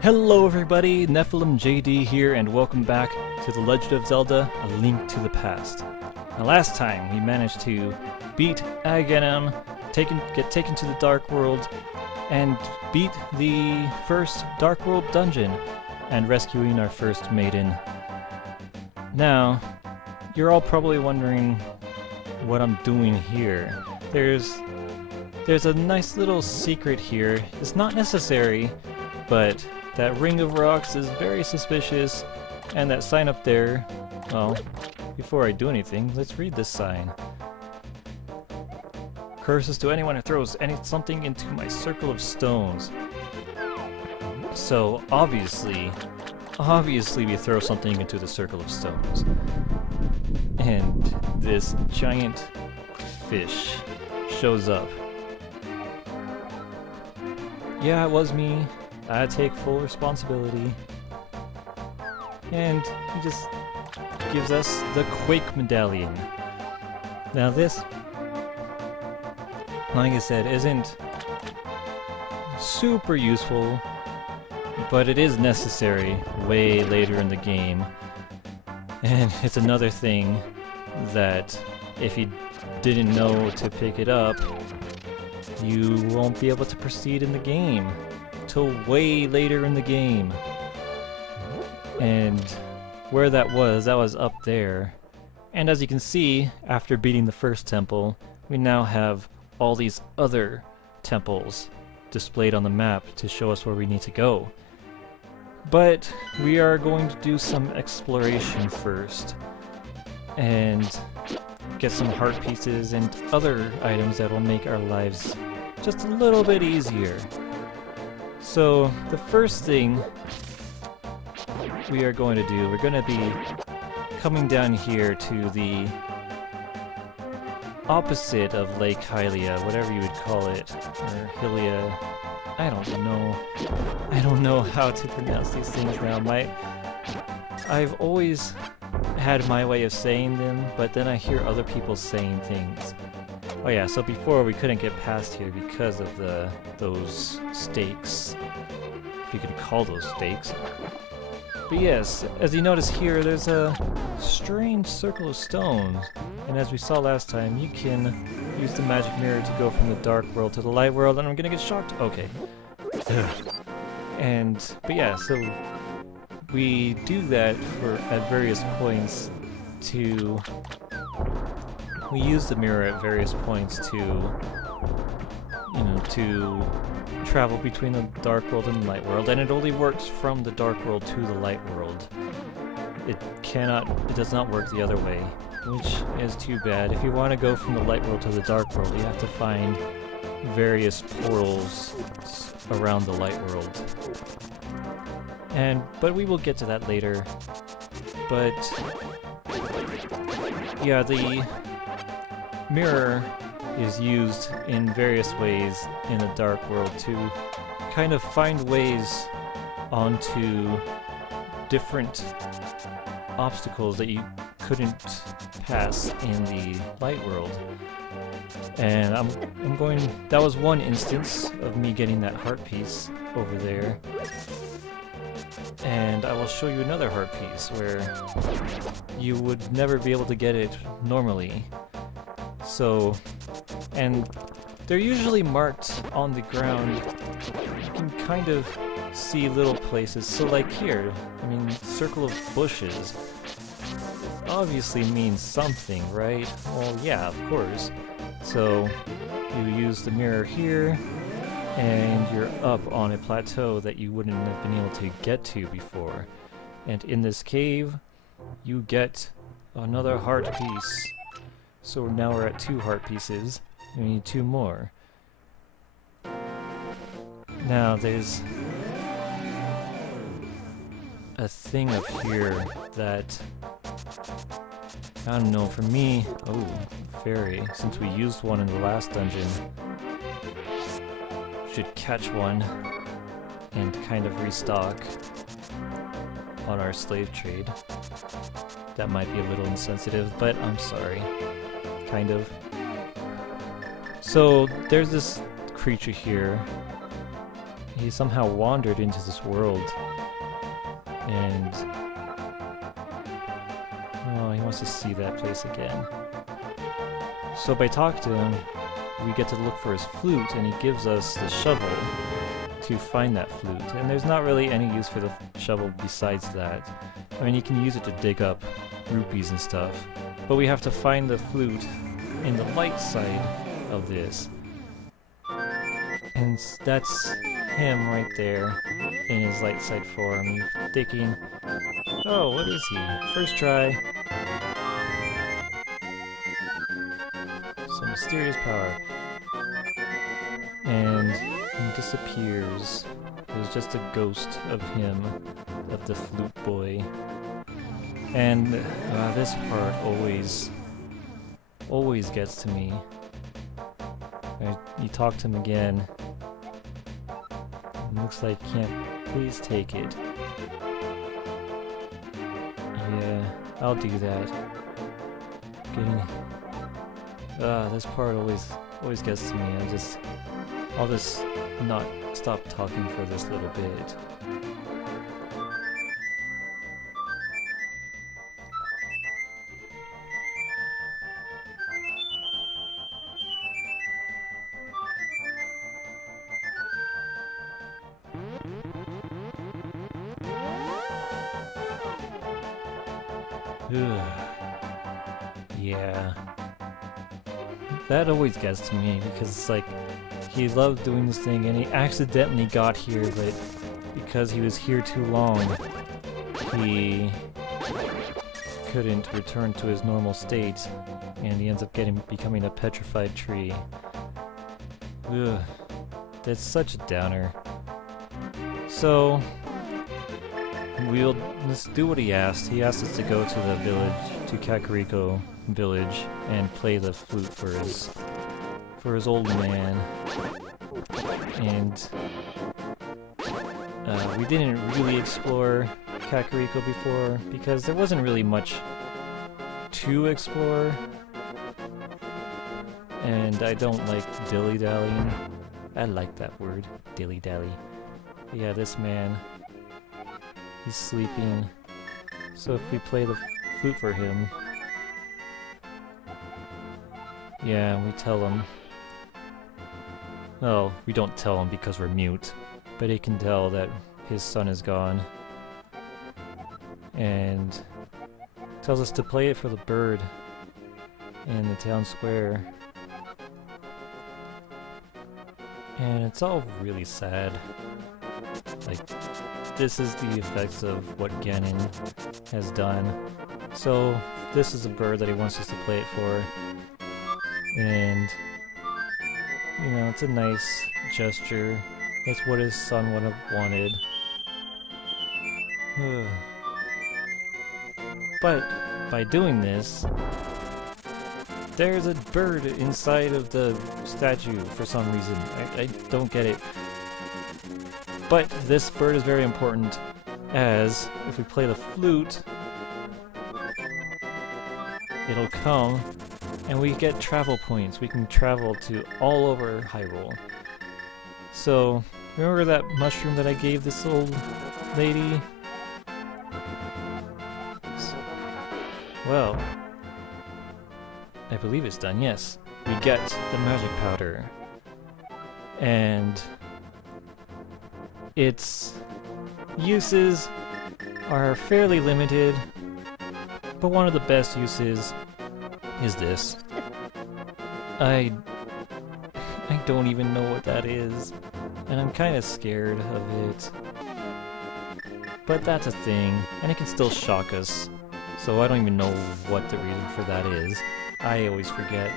Hello everybody, NephilimJD here, and welcome back to The Legend of Zelda: A Link to the Past. Now last time we managed to beat Aghanim, get taken to the Dark World, and beat the first Dark World dungeon, and rescuing our first maiden. Now, you're all probably wondering what I'm doing here. There's a nice little secret here. It's not necessary, but that ring of rocks is very suspicious, and that sign up there, well, before I do anything, let's read this sign. Curses to anyone who throws something into my circle of stones. So, obviously we throw something into the circle of stones. And this giant fish shows up. Yeah, it was me. I take full responsibility. And he just gives us the Quake Medallion. Now this, like I said, isn't super useful, but it is necessary way later in the game. And it's another thing that if you didn't know to pick it up, you won't be able to proceed in the game till way later in the game. And where that was up there. And as you can see, after beating the first temple, we now have all these other temples displayed on the map to show us where we need to go. But we are going to do some exploration first and get some heart pieces and other items that will make our lives just a little bit easier. So the first thing we are going to do, we're going to be coming down here to the opposite of Lake Hylia, whatever you would call it, or Hylia. I don't know how to pronounce these things now. I've always had my way of saying them, but then I hear other people saying things. Oh yeah, so before we couldn't get past here because of those stakes, if you can call those stakes. But yes, as you notice here, there's a strange circle of stones, and as we saw last time, you can use the magic mirror to go from the dark world to the light world, and I'm gonna get shocked. Okay. But yeah, so we do that at various points to... We use the mirror at various points to travel between the dark world and the light world, and it only works from the dark world to the light world. It does not work the other way, which is too bad. If you want to go from the light world to the dark world, you have to find various portals around the light world. But we will get to that later. But yeah, the mirror is used in various ways in the dark world to kind of find ways onto different obstacles that you couldn't pass in the light world. And that was one instance of me getting that heart piece over there. And I will show you another heart piece where you would never be able to get it normally. So, and they're usually marked on the ground. You can kind of see little places. So like here, I mean, circle of bushes obviously means something, right? Well, yeah, of course. So you use the mirror here, and you're up on a plateau that you wouldn't have been able to get to before. And in this cave, you get another heart piece. So now we're at 2 heart pieces, and we need 2 more. Now there's a thing up here that, I don't know, for me, oh, fairy, since we used one in the last dungeon, should catch one and kind of restock on our slave trade. That might be a little insensitive, but I'm sorry. Kind of. So there's this creature here, he somehow wandered into this world, and oh, he wants to see that place again. So by talking to him, we get to look for his flute, and he gives us the shovel to find that flute. And there's not really any use for the shovel besides that. I mean, you can use it to dig up rupees and stuff, but we have to find the flute in the light side of this. And that's him right there in his light side form. He's thinking, oh, what is he? First try. Some mysterious power. And he disappears. There's just a ghost of him, of the flute boy. And this part always gets to me. You talk to him again. Looks like you can't. Please take it. Yeah, I'll do that. This part always gets to me. I'll just not stop talking for this little bit. Yeah. That always gets to me, because it's like, he loved doing this thing and he accidentally got here, but because he was here too long, he couldn't return to his normal state, and he ends up becoming a petrified tree. Ugh. That's such a downer. So, let's do what he asked. He asked us to go to the village, to Kakariko village, and play the flute for his old man. And we didn't really explore Kakariko before because there wasn't really much to explore, and I don't like dilly-dallying. I like that word, dilly-dally. Yeah, this man, he's sleeping, so if we play the flute for him, yeah, we tell him. Oh, we don't tell him because we're mute, but he can tell that his son is gone, and tells us to play it for the bird in the town square. And it's all really sad. Like, this is the effects of what Ganon has done. So, this is a bird that he wants us to play it for. And, you know, it's a nice gesture. It's what his son would have wanted. But, by doing this, there's a bird inside of the statue for some reason. I don't get it. But this bird is very important, as if we play the flute, it'll come, and we get travel points. We can travel to all over Hyrule. So, remember that mushroom that I gave this old lady? Well, I believe it's done, yes. We get the magic powder. And its uses are fairly limited, but one of the best uses is this. I don't even know what that is, and I'm kind of scared of it. But that's a thing, and it can still shock us, so I don't even know what the reason for that is. I always forget.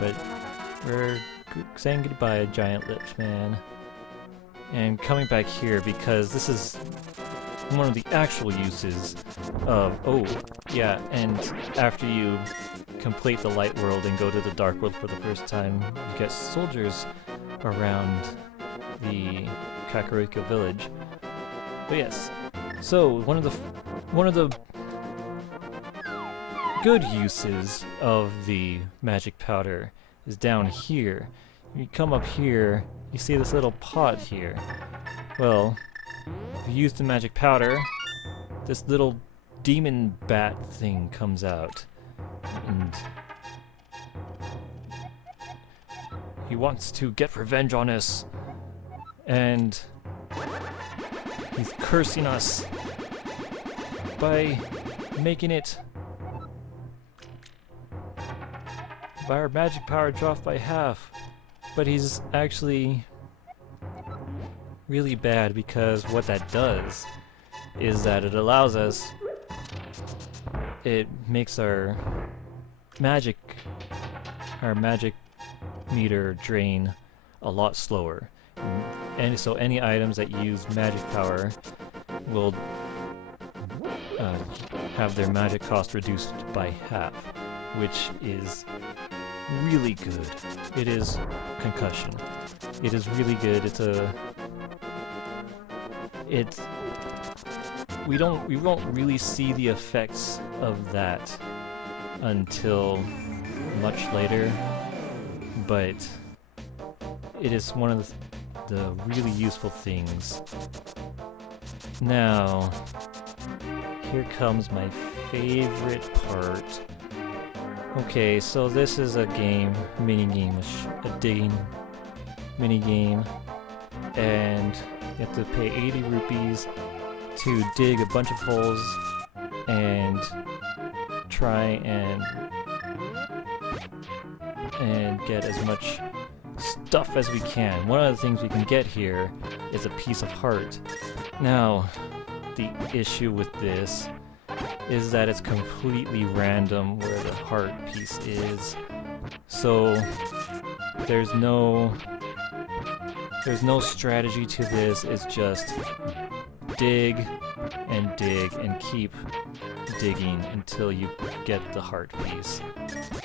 But we're saying goodbye, Giant Lips Man. And coming back here because this is one of the actual uses of... Oh, yeah, and after you complete the light world and go to the dark world for the first time, you get soldiers around the Kakariko village. But yes, so one of the good uses of the magic powder is down here. You come up here you see this little pot here. Well, if you use the magic powder, this little demon bat thing comes out. And he wants to get revenge on us. And he's cursing us by making it by our magic power dropped by half. But he's actually really bad, because what that does is that it allows us, it makes our magic meter drain a lot slower. And so any items that use magic power will have their magic cost reduced by half, which is really good. It is concussion. It is really good. We won't really see the effects of that until much later, but it is one of the really useful things. Now, here comes my favorite part. Okay, so this is a mini-game, a digging mini-game, and you have to pay 80 rupees to dig a bunch of holes and try and get as much stuff as we can. One of the things we can get here is a piece of heart. Now, the issue with this is that it's completely random where the heart piece is. So there's no strategy to this. It's just dig and keep digging until you get the heart piece.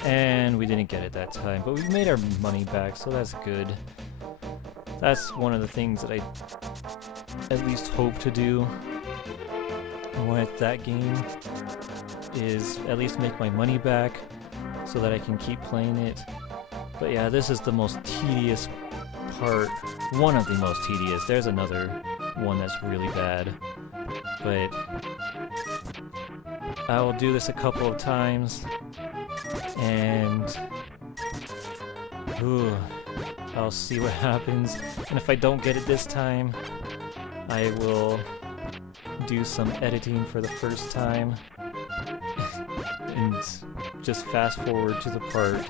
And we didn't get it that time, but we made our money back, so that's good. That's one of the things that I at least hope to do with that game, is at least make my money back so that I can keep playing it. But yeah, this is the most tedious part. One of the most tedious. There's another one that's really bad. But I will do this a couple of times, and I'll see what happens. And if I don't get it this time, I will do some editing for the first time and just fast forward to the part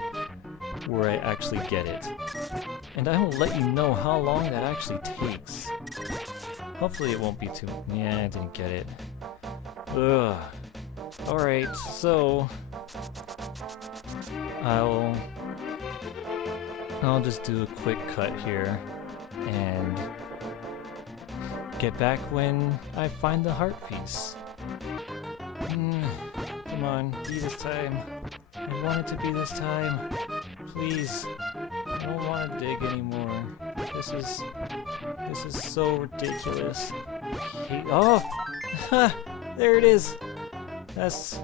where I actually get it. And I will let you know how long that actually takes. Hopefully it won't be too... Yeah, I didn't get it. Ugh. Alright, so... I'll just do a quick cut here and get back when I find the heart piece. Come on, be this time. I want it to be this time. Please. I don't want to dig anymore. This is so ridiculous. Oh! Ha! There it is! That's...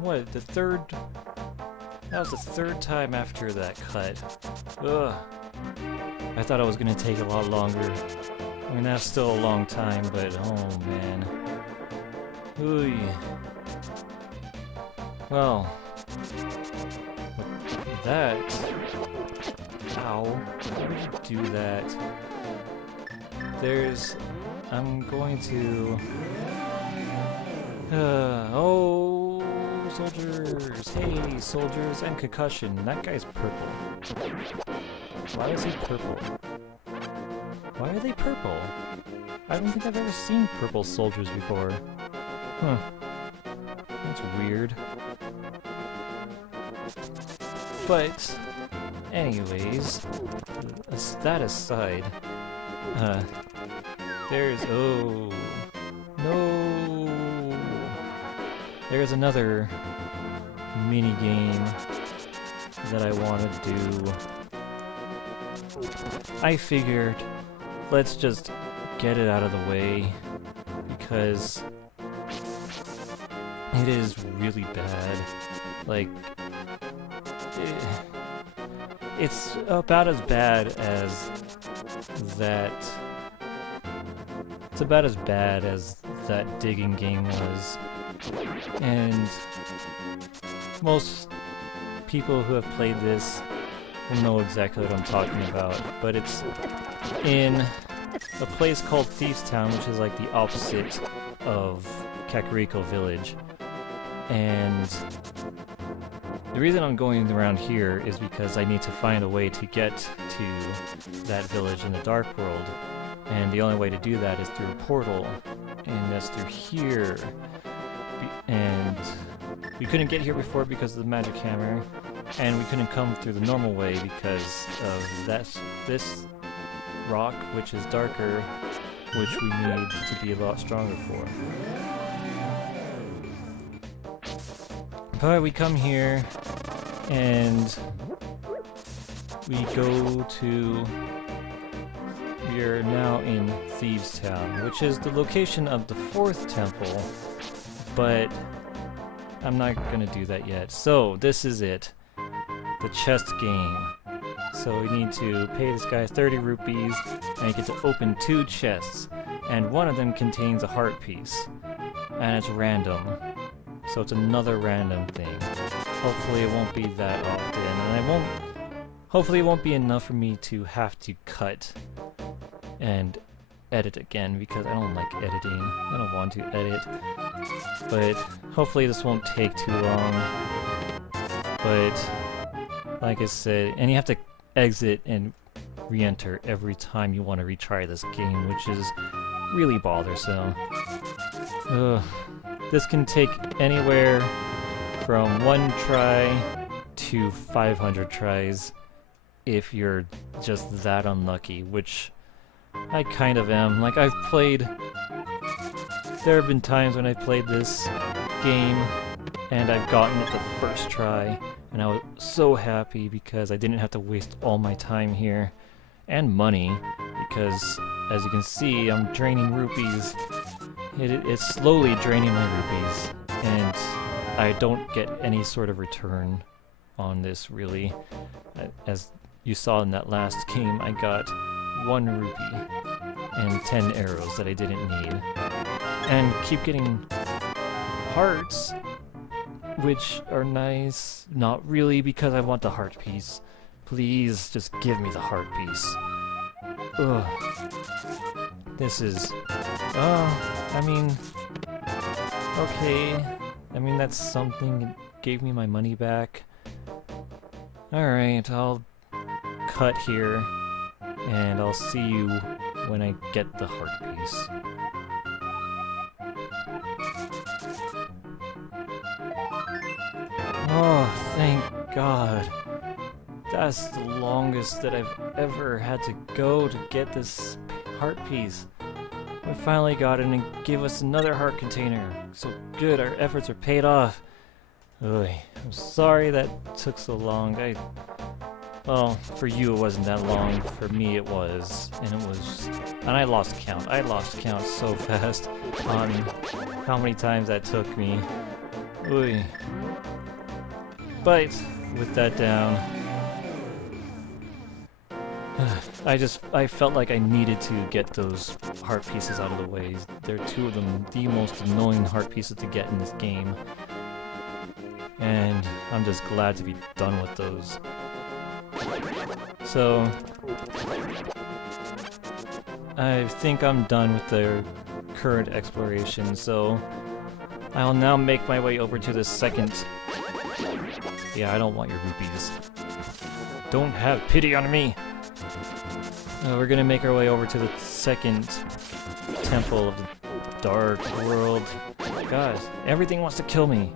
what, the third... That was the third time after that cut. Ugh. I thought it was gonna take a lot longer. I mean, that's still a long time, but oh man. Ooh. Well, with that... Ow. Why would you do that? I'm going to... oh, soldiers! Hey, soldiers, and concussion. That guy's purple. Why is he purple? Why are they purple? I don't think I've ever seen purple soldiers before. Huh. That's weird. But, anyways, that aside, there's... oh... no! There's another mini-game that I want to do. I figured, let's just get it out of the way, because it is really bad. Like, it's about as bad as that it's about as bad as that digging game was. And most people who have played this will know exactly what I'm talking about, but it's in a place called Thieves Town, which is like the opposite of Kakariko Village. And the reason I'm going around here is because I need to find a way to get to that village in the Dark World, and the only way to do that is through a portal, and that's through here. And we couldn't get here before because of the magic hammer, and we couldn't come through the normal way because of this rock, which is darker, which we need to be a lot stronger for. But we come here, and we are now in Thieves Town, which is the location of the 4th temple, but I'm not gonna do that yet. So this is it, the chest game. So we need to pay this guy 30 rupees, and you get to open 2 chests, and one of them contains a heart piece, and it's random. So it's another random thing. Hopefully it won't be that often, and hopefully it won't be enough for me to have to cut and edit again, because I don't like editing. I don't want to edit. But hopefully this won't take too long. But like I said, and you have to exit and re-enter every time you want to retry this game, which is really bothersome. This can take anywhere from 1 try to 500 tries if you're just that unlucky, which I kind of am. Like, there have been times when I've played this game and I've gotten it the first try, and I was so happy because I didn't have to waste all my time here, and money, because as you can see, I'm draining rupees. It's slowly draining my rupees, and I don't get any sort of return on this, really. As you saw in that last game, I got 1 rupee and 10 arrows that I didn't need. And keep getting hearts, which are nice. Not really, because I want the heart piece. Please, just give me the heart piece. Ugh. This is... I mean... Okay. I mean, that's something. It gave me my money back. Alright, I'll cut here, and I'll see you when I get the heart piece. Oh, thank God. That's the longest that I've ever had to go to get this heart piece. We finally got it and gave us another heart container. So good, our efforts are paid off. Ugh, I'm sorry that took so long. Well, for you it wasn't that long. For me it was. And I lost count. I lost count so fast on how many times that took me. Ugh. But, with that down, I felt like I needed to get those heart pieces out of the way. They're 2 of them, the most annoying heart pieces to get in this game. And I'm just glad to be done with those. So, I think I'm done with the current exploration, so I'll now make my way over to the second... Yeah, I don't want your rupees. Don't have pity on me! We're gonna make our way over to the second temple of the Dark World. Guys, everything wants to kill me.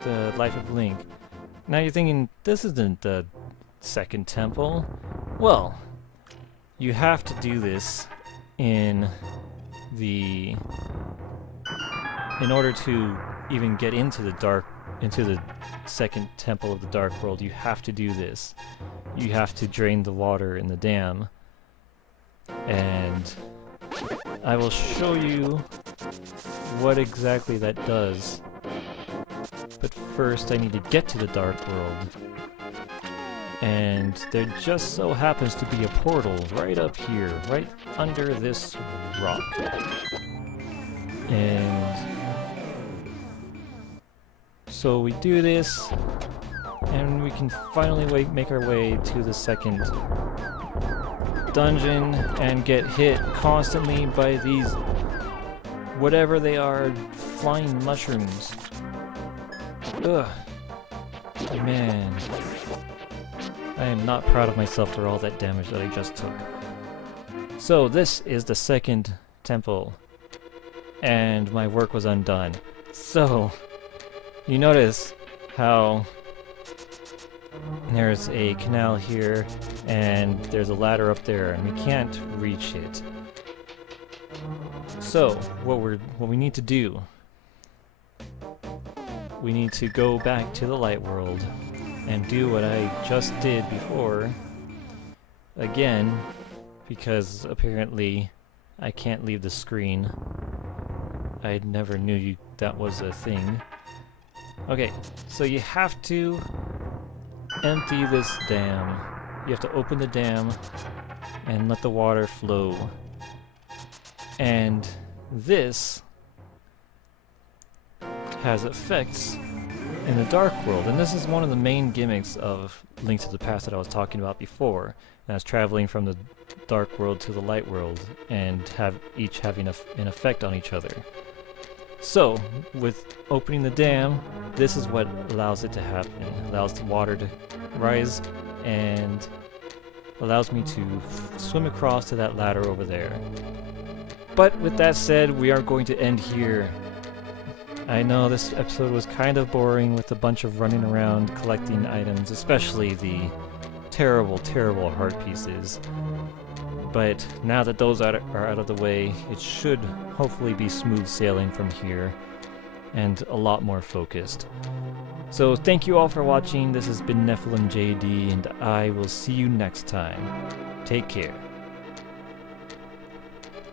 The Life of Link. Now you're thinking, this isn't the second temple. Well, you have to do this in order to even get into the second temple of the Dark World, you have to do this. You have to drain the water in the dam. And I will show you what exactly that does. But first I need to get to the Dark World. And there just so happens to be a portal right up here, right under this rock. And so we do this, and we can finally make our way to the second dungeon and get hit constantly by these, whatever they are, flying mushrooms. Ugh. Man. I am not proud of myself for all that damage that I just took. So this is the second temple, and my work was undone. So, you notice how there's a canal here, and there's a ladder up there, and we can't reach it. So, what we need to do, we need to go back to the light world and do what I just did before again, because apparently I can't leave the screen. I never knew that was a thing. Okay, so you have to empty this dam. You have to open the dam and let the water flow. And this has effects in the Dark World, and this is one of the main gimmicks of Link to the Past that I was talking about before. And that's traveling from the Dark World to the Light World, and each having an effect on each other. So, with opening the dam, this is what allows it to happen. It allows the water to rise, and allows me to swim across to that ladder over there. But with that said, we are going to end here. I know this episode was kind of boring with a bunch of running around collecting items, especially the terrible, terrible heart pieces. But now that those are out of the way, it should hopefully be smooth sailing from here, and a lot more focused. So thank you all for watching. This has been NephilimJD, and I will see you next time. Take care.